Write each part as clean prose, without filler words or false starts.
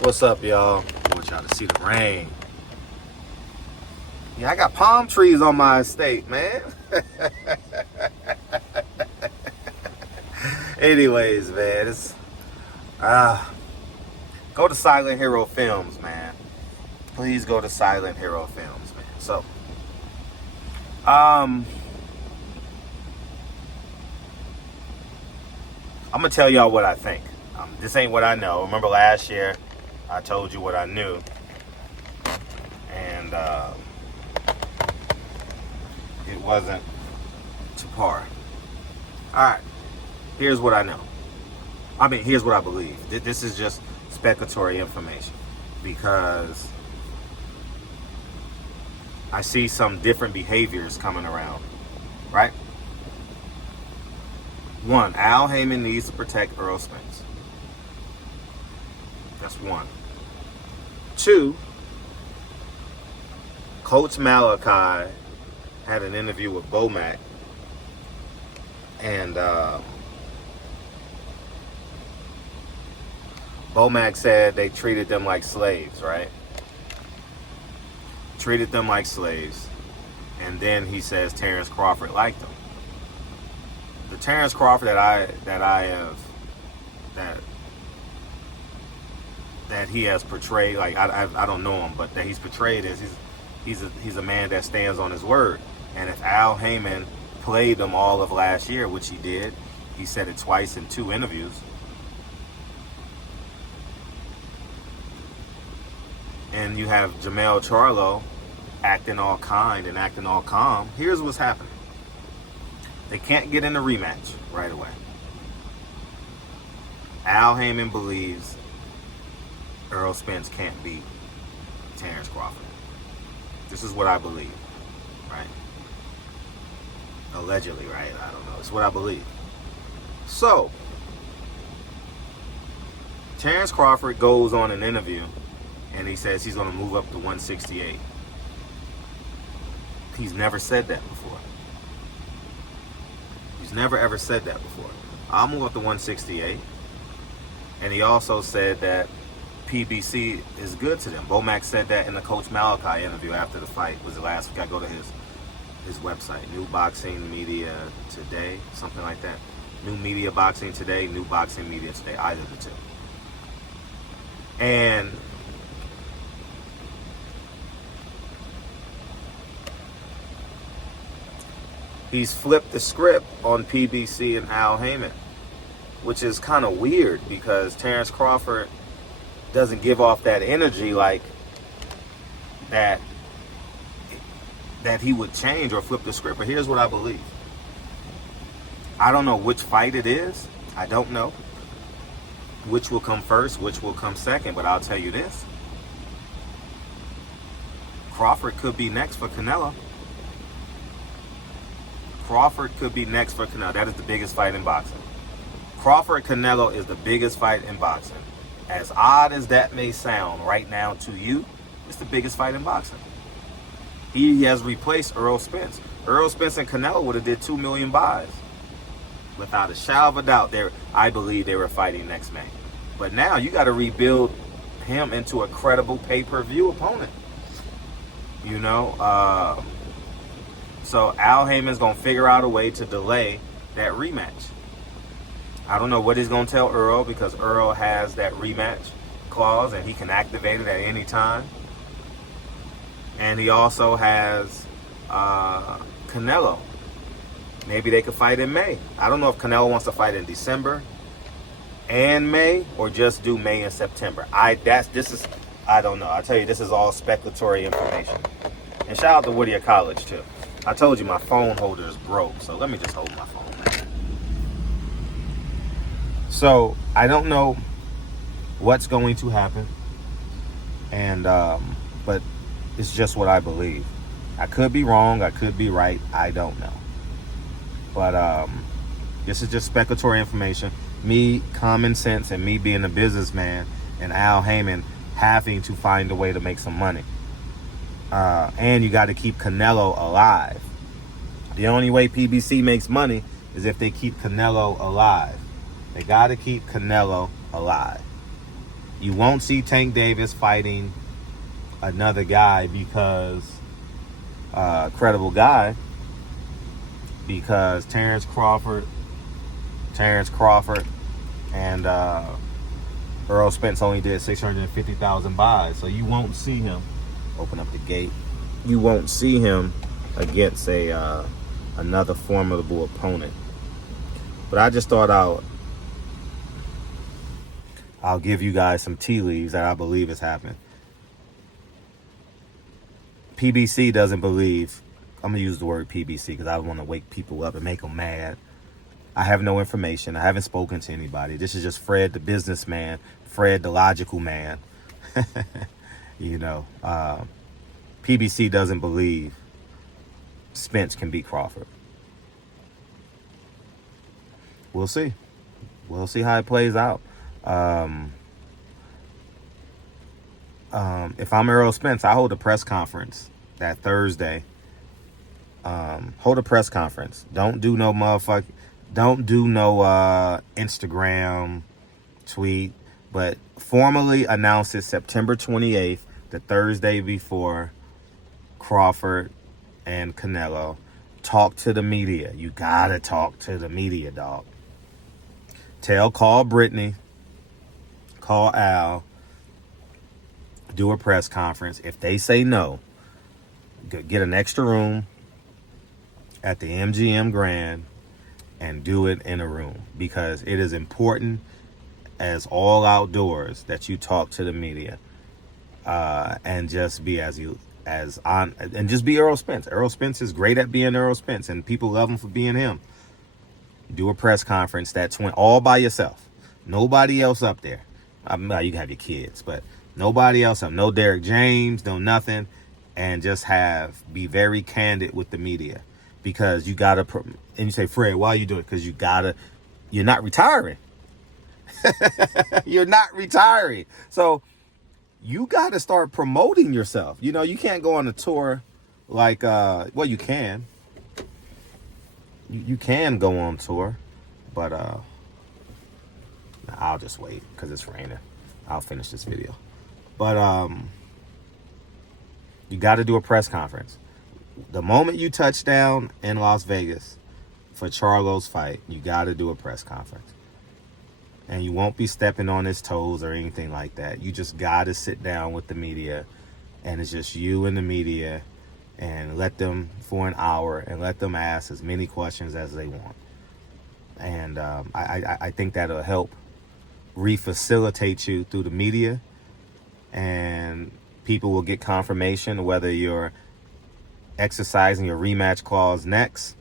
What's up, y'all? I want y'all to see the rain. Yeah, I got palm trees on my estate, man. Anyways, man, it's go to Silent Hero Films, man. Please go to Silent Hero Films, man. So, I'm gonna tell y'all what I think. This ain't what I know. Remember last year, I told you what I knew, and it wasn't to par. All right, here's what I know. Here's what I believe. This is just speculatory information because I see some different behaviors coming around, right? One, Al Haymon needs to protect Earl Spence. That's one. Two, Coach Malachi had an interview with Bomac, and Bomac said they treated them like slaves, right? Treated them like slaves. And then he says Terrence Crawford liked them. The Terrence Crawford that he has portrayed, like I don't know him, but that he's portrayed as he's a man that stands on his word. And if Al Haymon played them all of last year, which he did, he said it twice in 2 interviews. And you have Jermell Charlo acting all kind and acting all calm. Here's what's happening. They can't get in the rematch right away. Al Haymon believes Earl Spence can't beat Terrence Crawford. This is what I believe, right? Allegedly, right? I don't know. It's what I believe. So, Terrence Crawford goes on an interview and he says he's going to move up to 168. He's never said that before. He's never ever said that before. I'll move up to 168. And he also said that PBC is good to them. Bomac said that in the Coach Malachi interview after the fight. Was it last week? I go to his website, New Boxing Media Today, something like that. New Media Boxing Today, New Boxing Media Today, either of the two. And he's flipped the script on PBC and Al Haymon, which is kind of weird because Terrence Crawford doesn't give off that energy like that he would change or flip the script. But here's what I believe. I don't know which fight it is. I don't know which will come first, which will come second, but I'll tell you this. Crawford could be next for Canelo. Crawford could be next for Canelo. That is the biggest fight in boxing. Crawford-Canelo is the biggest fight in boxing. As odd as that may sound right now to you, it's the biggest fight in boxing. He has replaced Earl Spence. Earl Spence and Canelo would have did 2 million buys. Without a shadow of a doubt, I believe they were fighting next May. But now you got to rebuild him into a credible pay-per-view opponent. You know, so Al Haymon's going to figure out a way to delay that rematch. I don't know what he's going to tell Earl because Earl has that rematch clause and he can activate it at any time. And he also has Canelo. Maybe they could fight in May. I don't know if Canelo wants to fight in December and May or just do May and September. I don't know. I tell you, this is all speculatory information. And shout out to Whittier College too. I told you my phone holder is broke, so let me just hold my phone. So I don't know what's going to happen, and but it's just what I believe. I could be wrong. I could be right. I don't know. But this is just speculatory information. Me, common sense, and me being a businessman, and Al Haymon having to find a way to make some money. And you got to keep Canelo alive. The only way PBC makes money is if they keep Canelo alive. They got to keep Canelo alive. You won't see Tank Davis fighting another guy because credible guy, because Terrence Crawford and Earl Spence only did 650,000 buys, so you won't see him open up the gate. You won't see him against another formidable opponent. But I just thought I'll give you guys some tea leaves that I believe is happening. PBC doesn't believe. I'm going to use the word PBC because I don't want to wake people up and make them mad. I have no information. I haven't spoken to anybody. This is just Fred the businessman, Fred the logical man. PBC doesn't believe Spence can beat Crawford. We'll see. We'll see how it plays out. If I'm Earl Spence, I hold a press conference that Thursday. Hold a press conference. Don't do no Instagram tweet, but formally announce it September 28th, the Thursday before Crawford and Canelo. Talk to the media. You gotta talk to the media, dog. Call Brittany, call Al, do a press conference. If they say no, get an extra room at the MGM Grand and do it in a room, because it is important as all outdoors that you talk to the media and just be and just be Earl Spence. Earl Spence is great at being Earl Spence, and people love him for being him. Do a press conference that's all by yourself. Nobody else up there. You can have your kids, but nobody else up. No Derek James, no nothing. And just be very candid with the media, because you got to, and you say, Fred, why are you doing it? Because you're not retiring. You're not retiring. So you got to start promoting yourself. You can't go on a tour like, you can. You can go on tour, but I'll just wait because it's raining. I'll finish this video. But you got to do a press conference. The moment you touch down in Las Vegas for Charlo's fight, you got to do a press conference. And you won't be stepping on his toes or anything like that. You just got to sit down with the media, and it's just you and the media, and let them for an hour and let them ask as many questions as they want. And I think that'll help refacilitate you through the media, and people will get confirmation whether you're exercising your rematch clause next,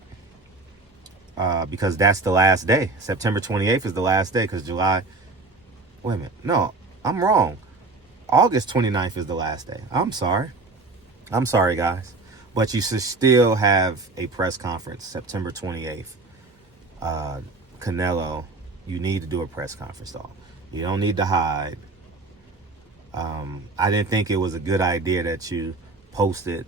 because that's the last day. September 28th is the last day, because wait a minute. No, I'm wrong. August 29th is the last day. I'm sorry, guys. But you should still have a press conference September 28th. Canelo, you need to do a press conference, though. You don't need to hide. I didn't think it was a good idea that you posted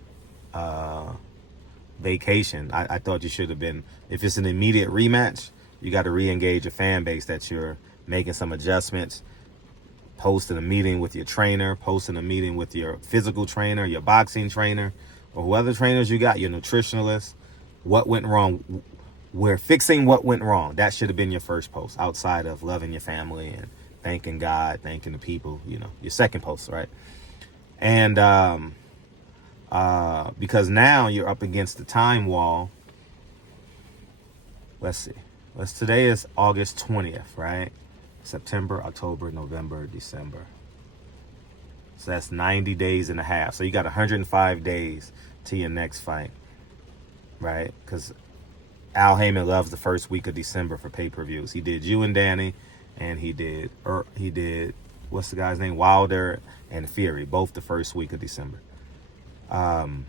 vacation. I thought you should have been, if it's an immediate rematch, you got to re-engage your fan base that you're making some adjustments. Posting a meeting with your trainer, posting a meeting with your physical trainer, your boxing trainer, or whoever trainers you got, your nutritionalist. What went wrong? We're fixing what went wrong. That should have been your first post, outside of loving your family and thanking God, thanking the people, your second post, right? And because now you're up against the time wall. Let's see. Today is August 20th, right? September, October, November, December. So that's 90 days and a half. So you got 105 days to your next fight, right? Because Al Haymon loves the first week of December for pay-per-views. He did you and Danny, and he did what's the guy's name? Wilder and Fury, both the first week of December. October,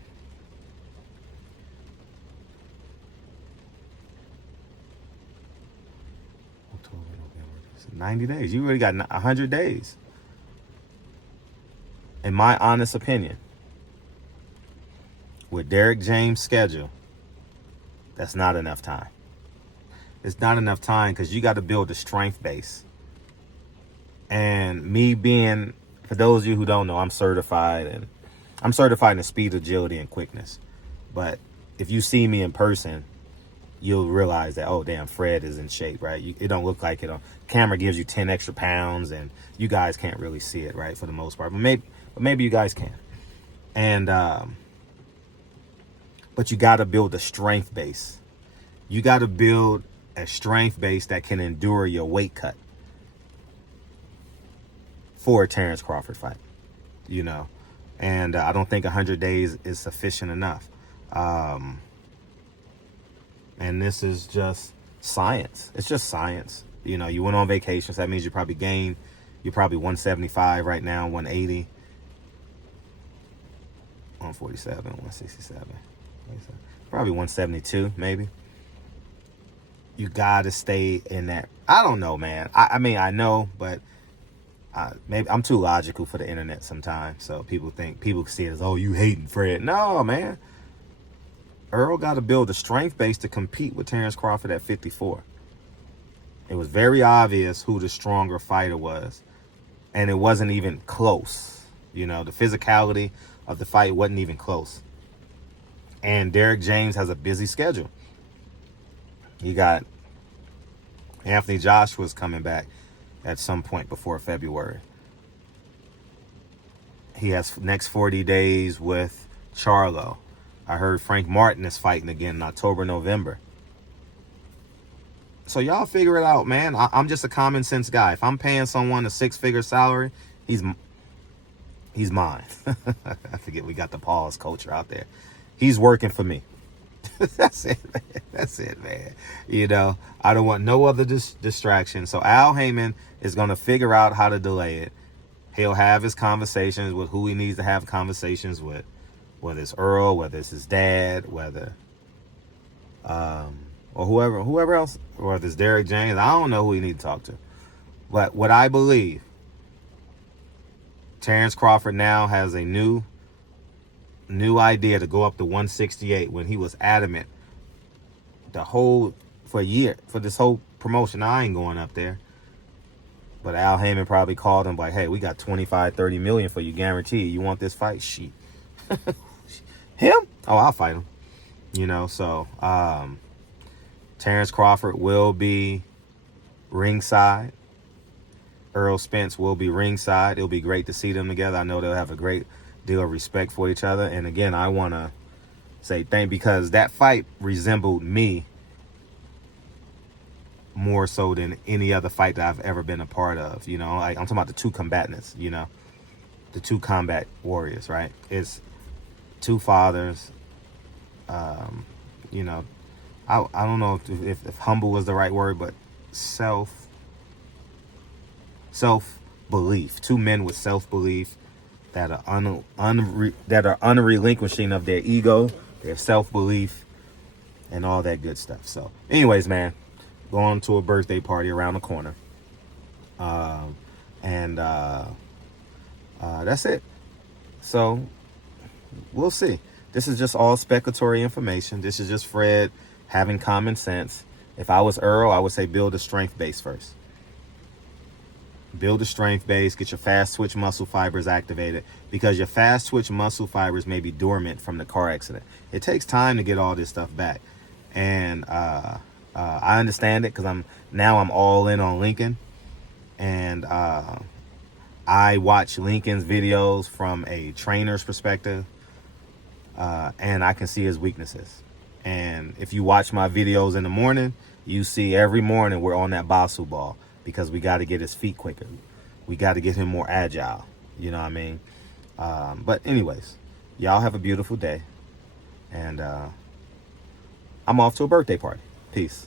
November, December. 90 days. You already got 100 days. In my honest opinion, with Derek James' schedule, that's not enough time. It's not enough time, because you got to build a strength base. And me being, for those of you who don't know, I'm certified in speed, agility, and quickness. But if you see me in person, you'll realize that, oh, damn, Fred is in shape, right? It don't look like it. Camera gives you 10 extra pounds, and you guys can't really see it, right, for the most part. But maybe you guys can. And but you got to build a strength base. You got to build a strength base that can endure your weight cut for a Terrence Crawford fight, you know. And I don't think 100 days is sufficient enough. And this is just science. It's just science. You know, you went on vacation, so that means you probably gained. You're probably 175 right now, 180, 147, 167. Probably 172, maybe. You got to stay in that. I don't know, man. I mean, I know, but maybe I'm too logical for the internet sometimes. So people see it as, oh, you hating Fred. No, man. Earl got to build a strength base to compete with Terrence Crawford at 54. It was very obvious who the stronger fighter was. And it wasn't even close. You know, the physicality of the fight wasn't even close. And Derrick James has a busy schedule. You got Anthony Joshua's coming back at some point before February. He has next 40 days with Charlo. I heard Frank Martin is fighting again in October, November. So y'all figure it out, man. I'm just a common sense guy. If I'm paying someone a 6-figure salary, he's mine. I forget we got the pause culture out there. He's working for me. That's it, man. That's it, man. You know, I don't want no other distraction. So Al Haymon is going to figure out how to delay it. He'll have his conversations with who he needs to have conversations with, whether it's Earl, whether it's his dad, whether or whoever else, or if it's Derrick James. I don't know who he needs to talk to. But what I believe, Terrence Crawford now has a new idea to go up to 168 when he was adamant for a year, for this whole promotion. I ain't going up there. But Al Haymon probably called him like, hey, we got 25, 30 million for you guaranteed. You want this fight? Shit. Him? Oh, I'll fight him. You know, so Terrence Crawford will be ringside. Earl Spence will be ringside. It'll be great to see them together. I know they'll have a great deal of respect for each other. And again, I want to say because that fight resembled me more so than any other fight that I've ever been a part of. You know, I'm talking about the two combatants, you know, the two combat warriors, right? It's two fathers. You know, I don't know if humble was the right word, but self-belief. Two men with self-belief that are unrelinquishing of their ego, their self-belief, and all that good stuff. So, anyways, man, going to a birthday party around the corner, and that's it. So, we'll see. This is just all speculatory information. This is just Fred having common sense. If I was Earl, I would say build a strength base first. Build a strength base, get your fast twitch muscle fibers activated, because your fast twitch muscle fibers may be dormant from the car accident. It takes time to get all this stuff back. And I understand it because I'm all in on Lincoln. And I watch Lincoln's videos from a trainer's perspective. And I can see his weaknesses. And if you watch my videos in the morning, you see every morning we're on that Basu ball because we got to get his feet quicker. We got to get him more agile. You know what I mean? But anyways, y'all have a beautiful day. And I'm off to a birthday party. Peace.